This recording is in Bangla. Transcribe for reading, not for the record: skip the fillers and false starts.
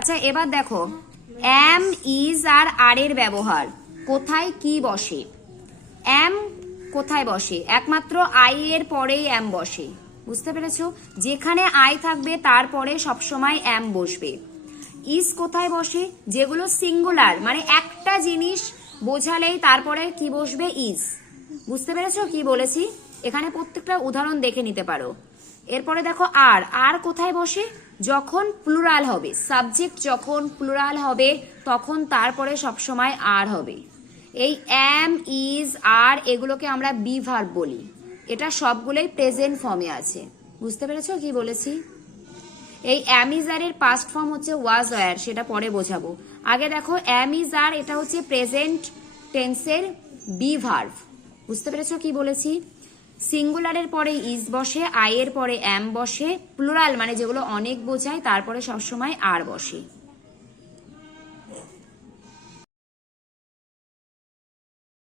আচ্ছা এবার দেখো এম ইজ আর আর এর ব্যবহার কোথায় কি বসে। এম কোথায় বসে, একমাত্র আই এর পরেই এম বসে। বুঝতে পেরেছো? যেখানে আই থাকবে তারপরে সবসময় এম বসবে। ইজ কোথায় বসে, যেগুলো সিঙ্গুলার মানে একটা জিনিস বোঝালেই তারপরে কি বসবে, ইজ। বুঝতে পেরেছো কি বলেছি? এখানে প্রত্যেকটা উদাহরণ দেখে নিতে পারো। এরপরে দেখো আর আর কোথায় বসে, যখন প্লুরাল হবে, সাবজেক্ট যখন প্লুরাল হবে তখন তারপরে সবসময় আর হবে। এই এম ইজ আর এগুলোকে আমরা বি ভার্ব বলি। এটা সবগুলোই প্রেজেন্ট ফর্মে আছে। বুঝতে পেরেছো কি বলেছি? এই এম ইজ আর এর পাস্ট ফর্ম হচ্ছে ওয়াজ ওয়ার, সেটা পরে বোঝাবো। আগে দেখো এম ইজ আর এটা হচ্ছে প্রেজেন্ট টেন্সের বি ভার্ব। বুঝতে পেরেছো কি বলেছি? সিঙ্গুলারের পরে ইজ বসে, আই এর পরে এম বসে, প্লুরাল মানে যেগুলো অনেক বোঝায় তারপরে সবসময় আর বসে।